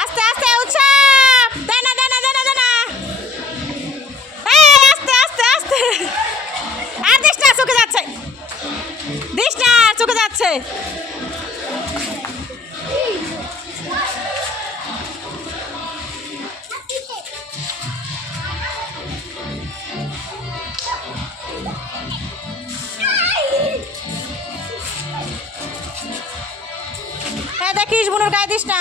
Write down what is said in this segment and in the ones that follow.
আস্তে আস্তে উৎসব দেনা দেনা দেনা দেনা এই আস্তে আস্তে আস্তে আর দিস না চোখে যাচ্ছে দিস না চোখে যাচ্ছে হ্যাঁ দেখিস বুনুর গায়ে দিস না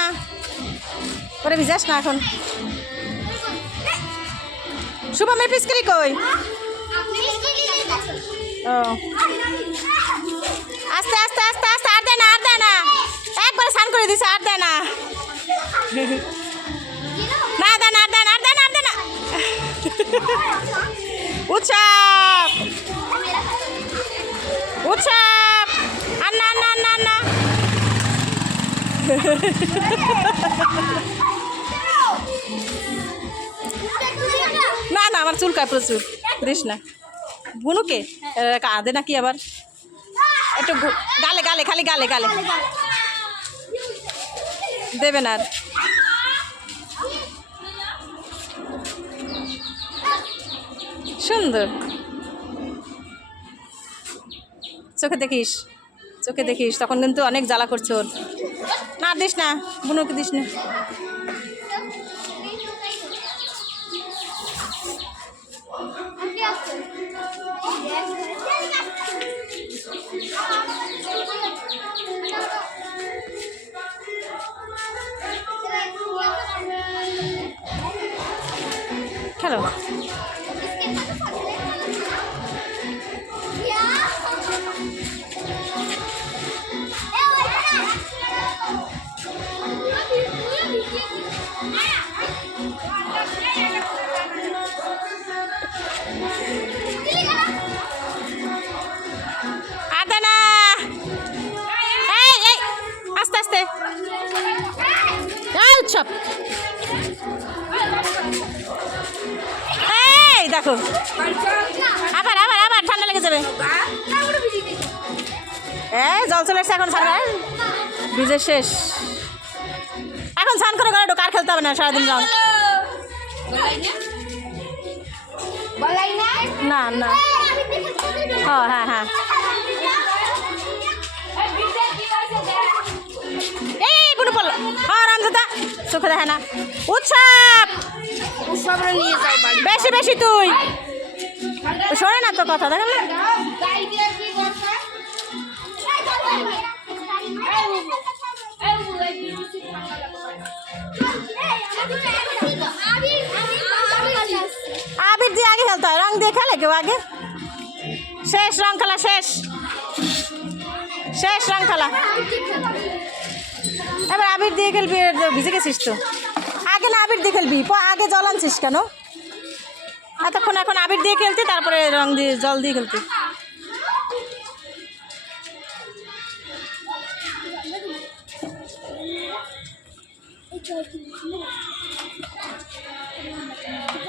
ওরে ভিজাস না এখন শুভমের পিচকারি কই ও আস্তে আস্তে আস্তে আস্তে আর দেয় না একবারে স্নান করে দিছে আর দেয় না না দেয় না আর দেয় না আর দেয় না আর দেয় না উৎসব উৎসব আর না না না না না না আমার চুলকায় প্রচুর দিস না বুনুকে কাঁদে নাকি আবার একটু গালে গালে খালি গালে গালে দেবে না আর সুন্দর চোখে দেখিস তখন কিন্তু অনেক জ্বালা করছে ওর না দিস না বুনুকে দিস না খেলো আস্তে আস্তে উৎসব এই দেখো আবার আবার আবার ঠান্ডা লেগে যাবে এই জল চলে এসছে এখন সারা ভিজে শেষ এখন স্নান করে ঘরে ঢোকার খেলতে হবে না সারাদিন যাও না না হ্যাঁ হ্যাঁ এই বুনু পড়লো হ্যাঁ রামদাদা চোখে দেখে না উৎসব বেশি বেশি তুই শোনে না তো কথা দেখে না আবির দিয়ে আগে খেলতে হয় রং দিয়ে খেলে কেউ আগে শেষ রং খেলা শেষ রং খেলা এবার আবির দিয়ে খেলবি ভিজে গেছিস তো আগে না আবির দিয়ে খেলবি আগে জল আনছিস কেন এতক্ষণ এখন আবির দিয়ে খেলতি তারপরে রং দিয়ে জল দিয়ে খেলতি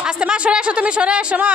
আস্তে মা সরে এসো তুমি সরে এসো মা